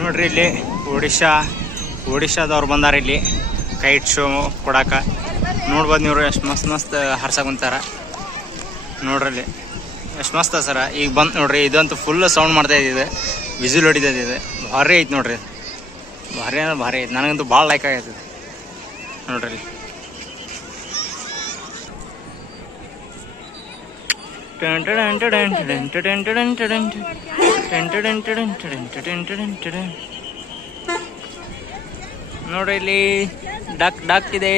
ನೋಡ್ರಿ ಇಲ್ಲಿ ಒಡಿಶಾದವ್ರು ಬಂದಾರ ಇಲ್ಲಿ ಕೈಟ್ ಶೋ ಕೊಡಾಕ. ನೋಡ್ಬೋದು ನೀವು ಎಷ್ಟು ಮಸ್ತ್ ಹರ್ಸಕುಂತಾರ ನೋಡ್ರಿ ಎಷ್ಟು ಮಸ್ತ್ ಸರ. ಈಗ ಬಂತು ನೋಡ್ರಿ, ಇದಂತೂ ಫುಲ್ ಸೌಂಡ್ ಮಾಡ್ತಾ ಇದ್ದಿದೆ, ವಿಸಿಲ್ ಹೊಡಿತೈತಿ. ಇದು ಭಾರಿ ಐತೆ ನೋಡ್ರಿ, ಭಾರಿ ಅಂದ್ರೆ ಭಾರಿ ಐತೆ. ನನಗಂತೂ ಭಾಳ ಲೈಕ್ ಆಗೈತದೆ ನೋಡ್ರಿ. ನೋಡ್ರಿ ಇಲ್ಲಿ ಡಕ್ ಇದೆ.